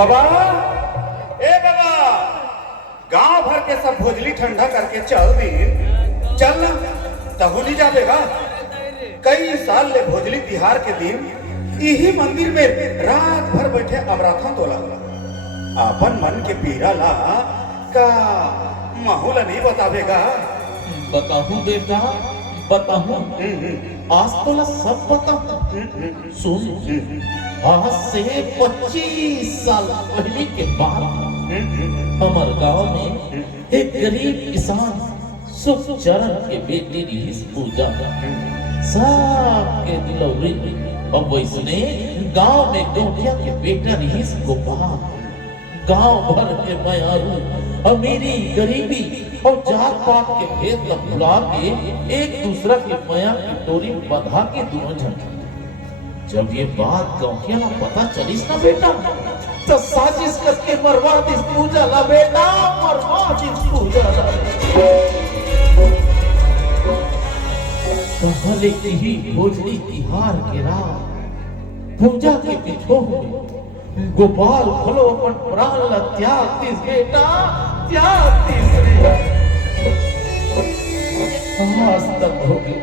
बाबा, ए बाबा, गांव भर के सब भोजली ठंडा करके चल दिन चल तहु नहीं जाबेगा। कई साल ले भोजली तिहार के दिन यही मंदिर में रात भर बैठे अमराथा तोला अपन मन के पीरा ला का माहौल नहीं बतावेगा। बताऊं बेटा, बताऊं। आज तो ला सब बताऊं। सुन, आज से 25 साल पहले के बाद हमारे गांव में एक गरीब किसान सुखचरण के बेटी रही पूजा सबके दिलौरी। अब वैसने गांव में गौटिया के बेटा रही गोपाल। गांव भर के मयारू अमीरी गरीबी और जात पात के भेद का भुला के एक दूसरा के माया की डोरी बंधा के दोनों झंडे। जब ये बात गौटिया ना पता चलिस ना बेटा, तो साजिश करके मरवा दिस पूजा ला बेटा, मरवा दिस पूजा ला। पहले की ही भोजली तिहार के रात पूजा के पिछोह में गोपाल भलो अपन प्राण ला त्याग दिस बेटा, त्याग दिस रे। आज तक हो गई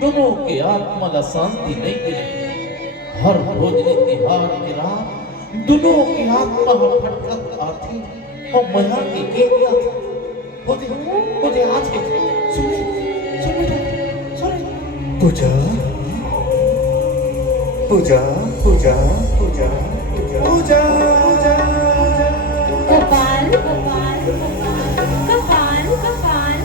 दोनों के आत्मा ला शांति नहीं मिली। हर भोजली तिहार के रात दोनों की आत्मा भटकत आती और मया के गीत होते आज के सुने पूजा पूजा पूजा पूजा पूजा गोपाल गोपाल गोपाल गोपाल गोपाल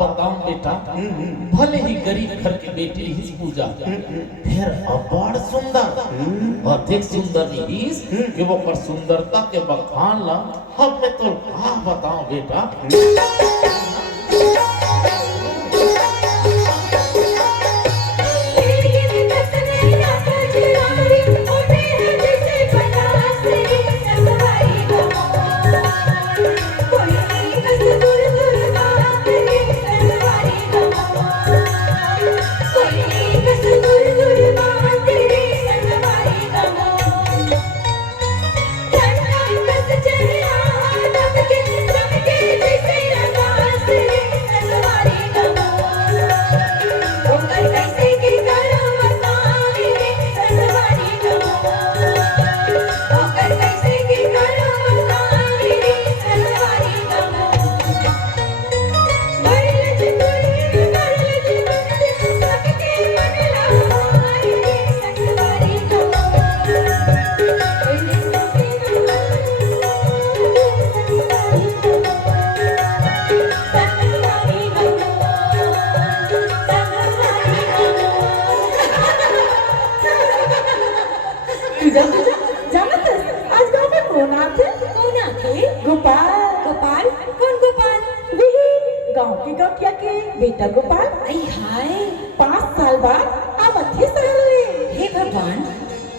बताऊं बेटा, भले ही गरीब घर की बेटी रहीस पूजा, फिर अपार सुंदर, अधिक सुंदर रहीस कि वो पर सुंदरता के बखान ला हम मैं तो का बताऊं बेटा। बेटा गोपाल, आई हाय 5 साल बाद आवत ही सहले। हे भगवान,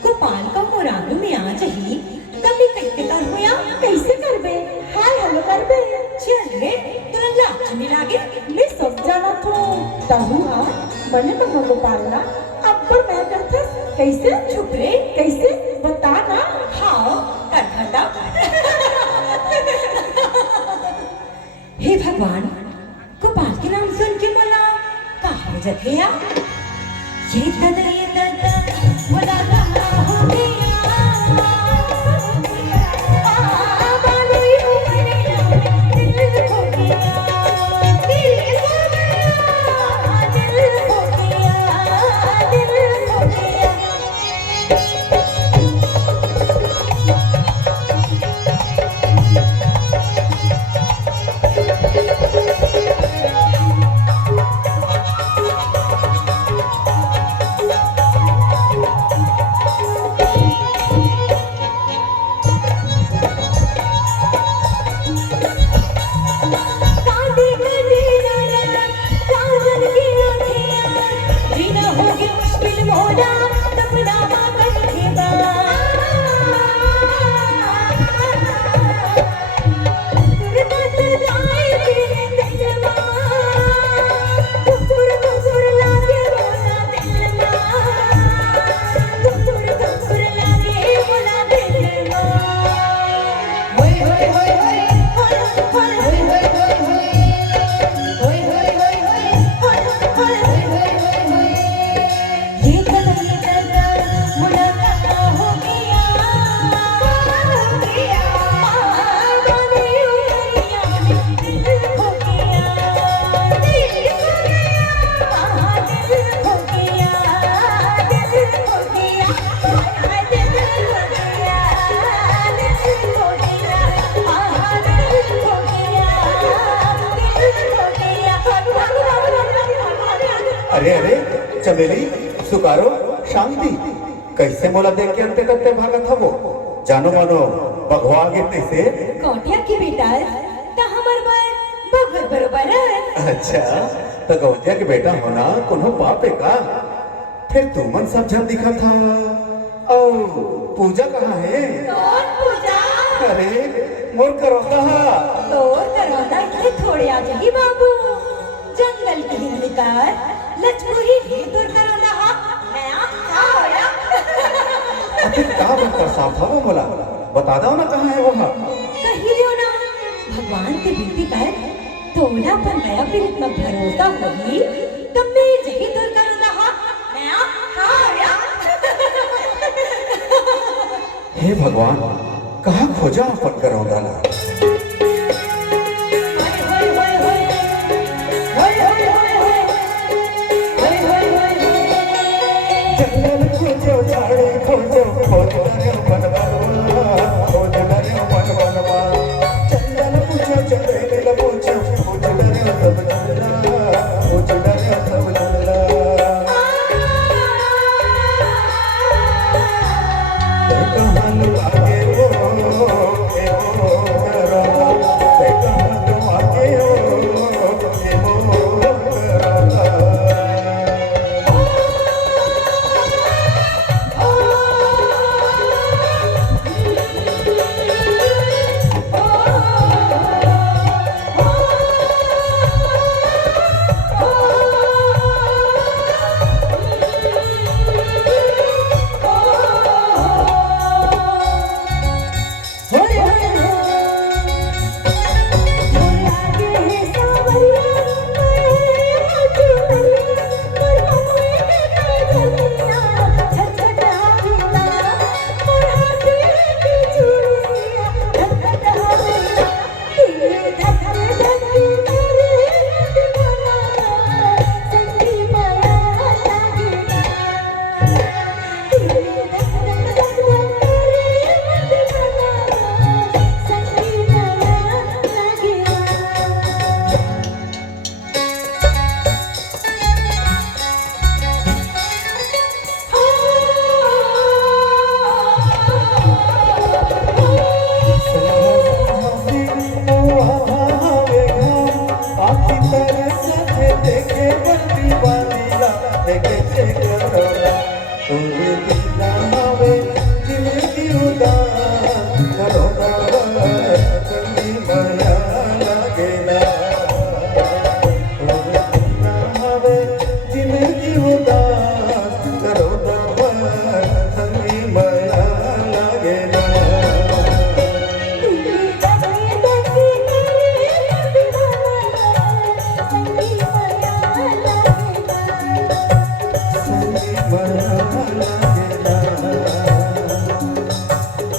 गोपाल का मोरालू में आ जही कभी कैसे कर होया, कैसे करबे? हाय हेलो करबे। चल रे तुला लाच में लागे। मैं सब जाना थो तहु हा मने तो गोपाल ना अब पर मैं करथस कैसे? चुप रे, कैसे बता ना। हाँ कर खड़ा। हे भगवान, गोपाल के नाम सुन के मला कहा जथे या ये दादा मला कहा हो गया। अरे अरे चमेली सुकारो शांति, कैसे मोला देख के अंते करते भागत हो? जानो मानो भगवा गिरने से कोटिया की बेटा ता हमर बर भगवत बरोबर है। अच्छा तो गौतिया के बेटा होना कोनो पाप है का? फिर तू मन सब जन दिखा था। ओ पूजा कहाँ है? कौन पूजा? अरे मोर करौता हा। तोर करौना इतने थोड़े आ जाही बाबू, जंगल की हिरनिकार लचमुरी भी दूर करौना हा। नया हा होया। अरे का बात कर साफ हो बोला, बता दो ना कहाँ है वो हा? कही दियो ना, भगवान के विनती कर तोला पर नया फिर इतना भरोसा होगी तब मैं जही दूर करौना हा। नया हा होया। हे भगवान, कहाँ खोजा अपन करौदा ला? जंगल खोजो झाड़ी खोजो खोज डरे मन बनवा, खोज डरे मन बनवा। जंगल पूछो चंद्रेल पूछो खोज डरे सब चंद्रा।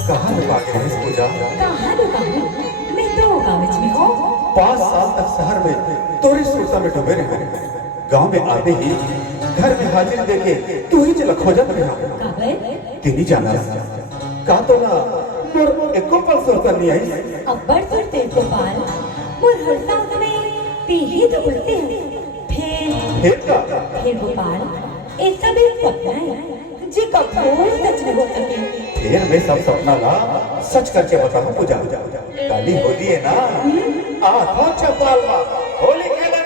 कहाँ लुका के है पूजा? कहाँ लुका हूँ? मैं तो गाँव में हूँ। 5 साल तक शहर में तोरी सोचा में डूबे रहे। गांव में आते ही घर में हाजिर देके तू ही चला खोजत रहा। काबर? तिनी जाना का तो ना मोर एको पल सोचा नहीं आई। अब्बड़ पर तेरे गोपाल मोर हर साथ में ते ही तो बोलते हैं। फिर गोपाल एक सब एक सपना है जी कपूर सच नहीं हो सके। फिर मैं सब सपना ला सच करके बताऊं पूजा। काली होली है ना, आधा चपाल होली खेले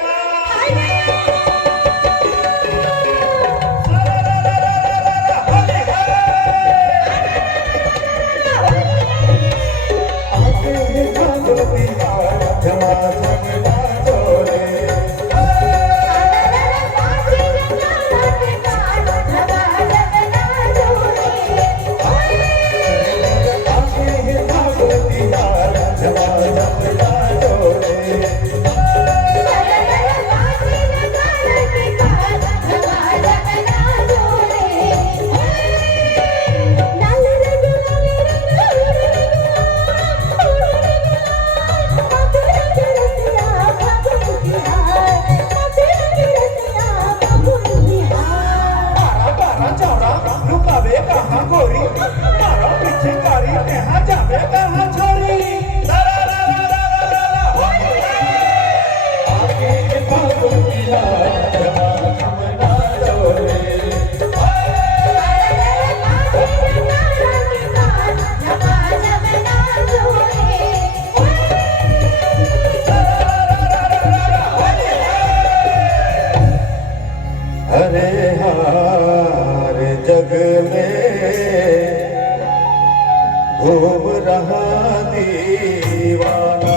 जग में घूम रहा दीवाना।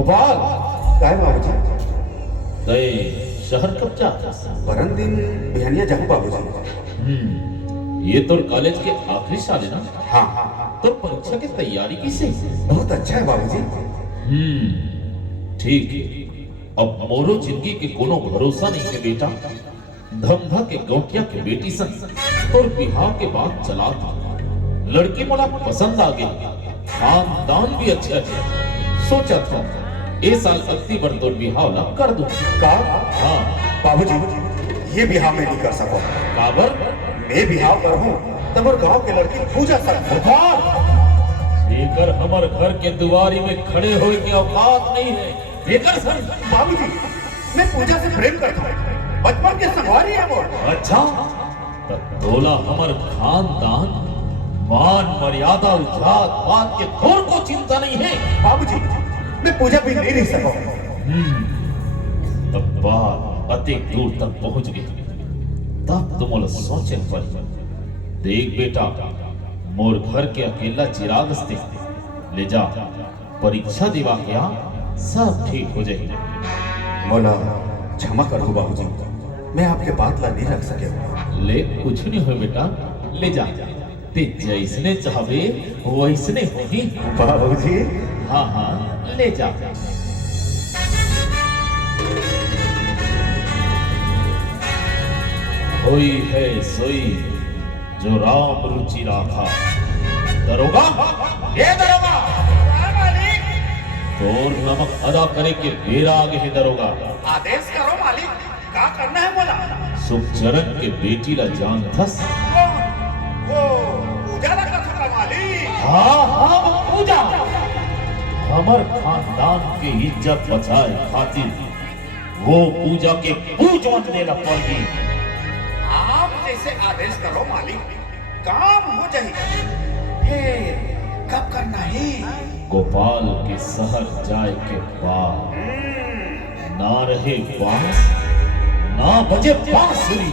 गोपाल काय बाबूजी? गए शहर कब जाता? परम दिन बिहनिया जाऊं बाबूजी। ये तो कॉलेज के आखिरी साल है ना? हाँ, तो परीक्षा की तैयारी कैसे? बहुत अच्छा है बाबूजी। ठीक है। अब मोरो जिंदगी के कोनो भरोसा नहीं है बेटा। धमधा के गौटिया के बेटी संग और बिहार के बाद चला था। लड़की मोला पसंद आ गई, खानदान भी अच्छा है। सोचा था ए साल अक्टूबर तो बिहाव ला कर दूं। का? हाँ बाबूजी, ये बिहाव में नहीं कर सको। काबर? मैं बिहाव कर हूँ तब और गांव के लड़की पूजा सकता। लेकर हमारे घर के दुआरी में खड़े होए की औकात नहीं है। लेकर सर बाबूजी, मैं पूजा से प्रेम करता हूँ, बचपन के संगवारी है वो। अच्छा, तो तोला हमार खानदान मान मर्यादा जात पात के थोर को चिंता नहीं है। बाबूजी, मैं पूजा भी नहीं रह सका। तब बात अति दूर तक पहुंच गई। तब तुम सोचे पर देख बेटा, मोर घर के अकेला चिराग स्ते ले जा, परीक्षा दिवा गया सब ठीक हो जाएगी। मोला क्षमा कर दो बाबूजी, मैं आपके बात ला नहीं रख सके। ले कुछ नहीं हो बेटा, ले जा। ते जैसने चाहे वैसने होगी। बाबूजी, हाँ हाँ ले जा। होई है सोई जो राम रुचि राखा। दरोगा, ये दरोगा, तोर नमक अदा करे के बेरा आगे है दरोगा। आदेश करो मालिक, क्या करना है बोला? सुखचरण के बेटी ला जान थस। वो पूजा ला कर सकता मालिक। हाँ हाँ वो पूजा हमर खानदान की इज्जत बचाए खातिर वो पूजा के पूजन देना पड़ेगी। आप जैसे आदेश करो मालिक, काम हो जाएगा। हे, कब करना है? गोपाल के शहर जाए के बाद ना रहे बांस ना बजे बांसुरी।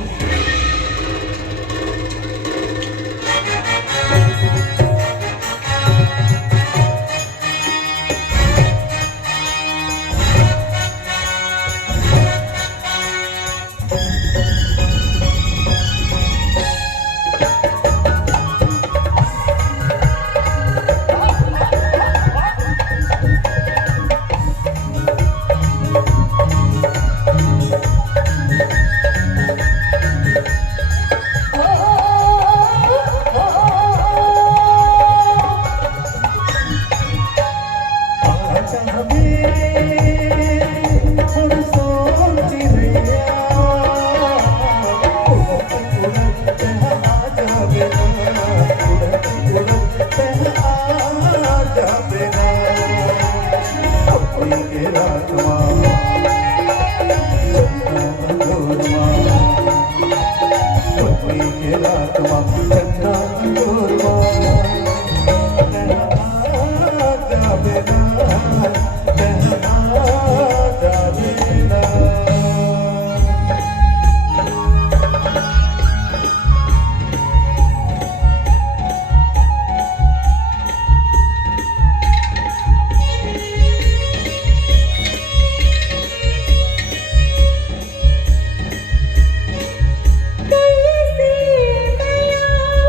कैसे मैं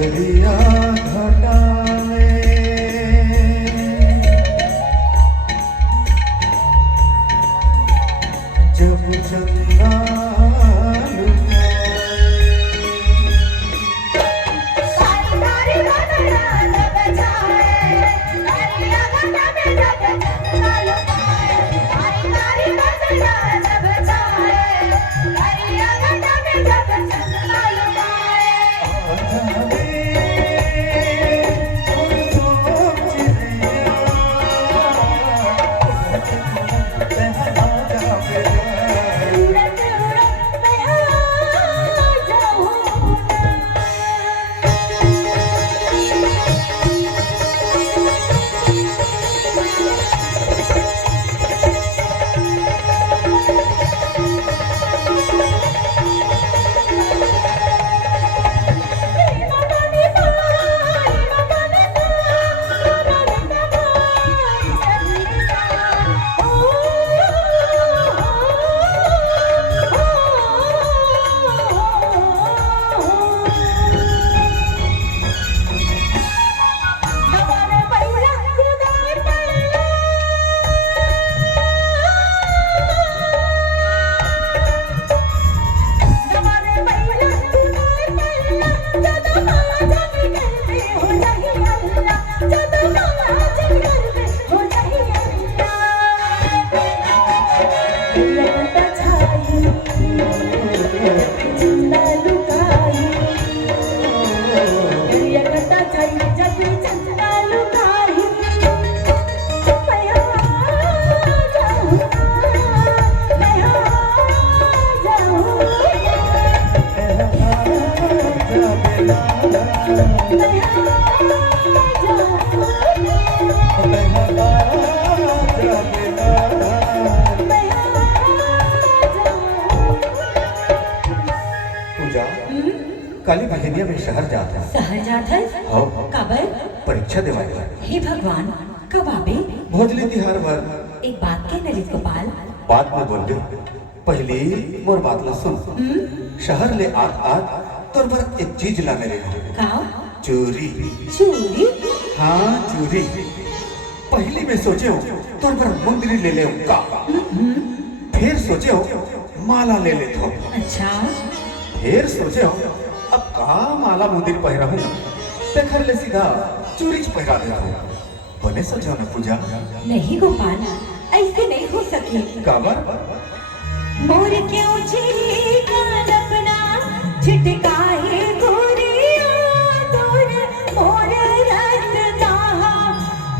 दरिया घटा में जब चंदा काली बहनिया में शहर जाता है। शहर जाता है? हाँ। कबर? परीक्षा देवाएगा। हे भगवान, कब आवे? भोजली तिहार भर। एक बात के ललित गोपाल। बात में बोल दे। पहले मोर बात ला सुन। शहर ले आत तोर पर एक चीज ला मेरे घर। का? चोरी। चोरी? हाँ चोरी। पहले मैं सोचे हूँ तोर पर मुंदरी ले ले का। फिर सोचे हूँ माला ले ले तो। अच्छा। फिर सोचे हूँ अब कहाँ माला मुंदिर पहरा हूँ, देखर ले सीधा चोरी पहरा देता हूँ। बने सोचो ना पूजा। नहीं गोपाल, ऐसे नहीं हो सके। काबर? मोर क्यों जी कान अपना छिटकाए गोरिया दूर मोर रसता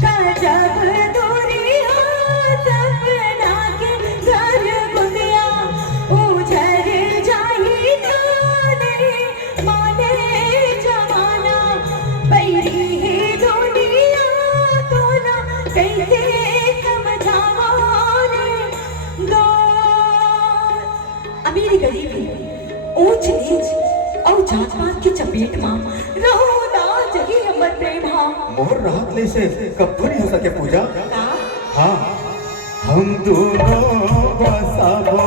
का जब दूरिया सपना के घर गुदिया उजर जाही ताने माने जमाना पैरी ही दुनिया तो ना कैसे समझावा रे दो अमीरी गरीबी ऊंच नीच और जात पात की चपेट में रहो ना जगी हमर प्रेम हाँ। मोर रहत ले से कब नहीं हो सके पूजा। का? हाँ हम दोनों बसाबो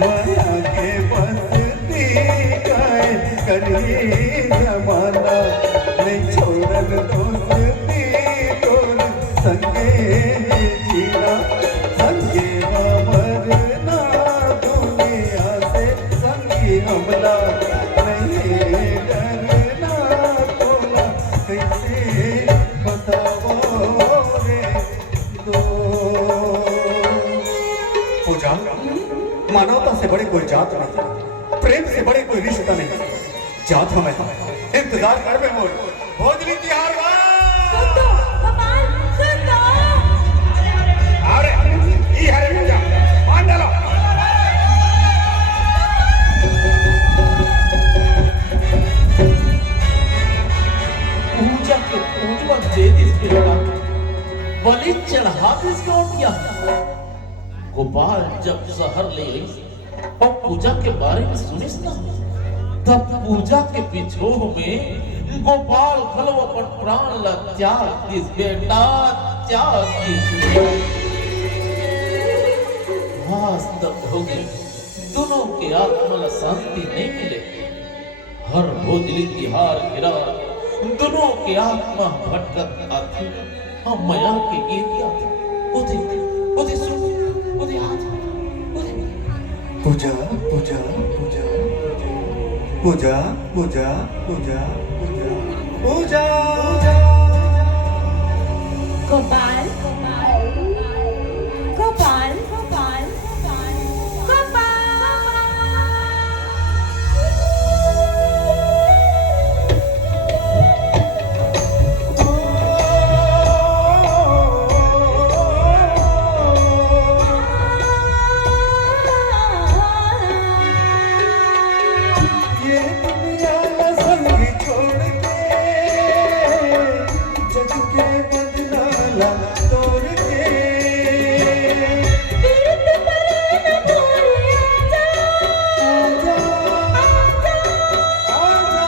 माया के बसती काए करी जमाना नहीं छोड़न दोस्ती तोर संगे जीना संगे मरना दुनिया से संगी हमला नहीं डरना तोला कैसे बताओ रे दो। पूजा मानवता से बड़े कोई जात नहीं, प्रेम से बड़े कोई रिश्ता नहीं। जात हमें इंतजार कर में मोर भोजली तिहार सुन दो गोपाल सुन दो। अरे ई हरे पूजा मान डालो। पूजा के पूजवक दे दिस बेटा बलि चढ़ा दिस लौटिया। गोपाल जब शहर ले आई और पूजा के बारे में सुनिस ना तब पूजा के पिछोह में गोपाल खलो अपन प्राण ला त्याग दिस बेटा त्याग दिस। वास्तव हो गए दोनों के आत्मा ला शांति नहीं मिले। हर भोजली तिहार गिरा दोनों के आत्मा भटकत आती हम माया के गीत गाते उदे सुन उदे आज उदे पूजा पूजा पूजा पूजा पूजा पूजा पूजा पूजा गोपाल गोपाल गोपाल ये दुनिया का संग छोड़ के जग के बदनाला तोड़ के आजा आजा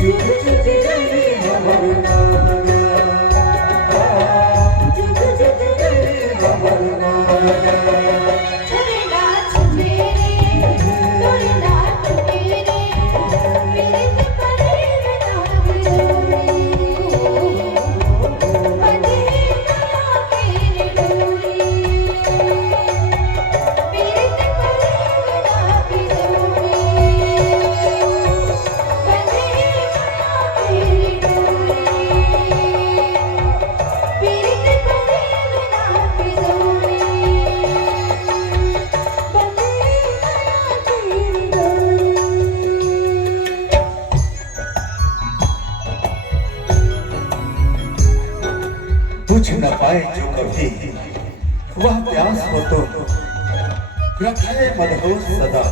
जुग जुग जय हमर नाना जुग जुग जय हमर नाना बुझ न पाए जो कभी वह प्यास हो तो रखे मदहोश सदा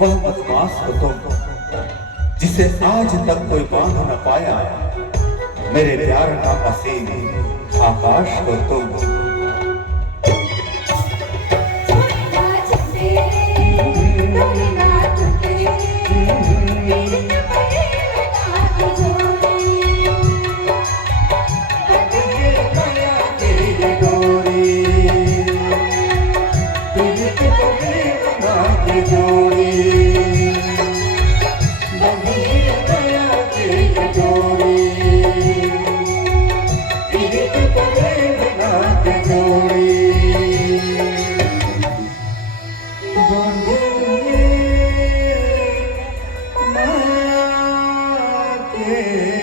वह मदमास हो तो जिसे आज तक कोई बांध न पाया मेरे प्यार का असीम आकाश हो तो Yeah.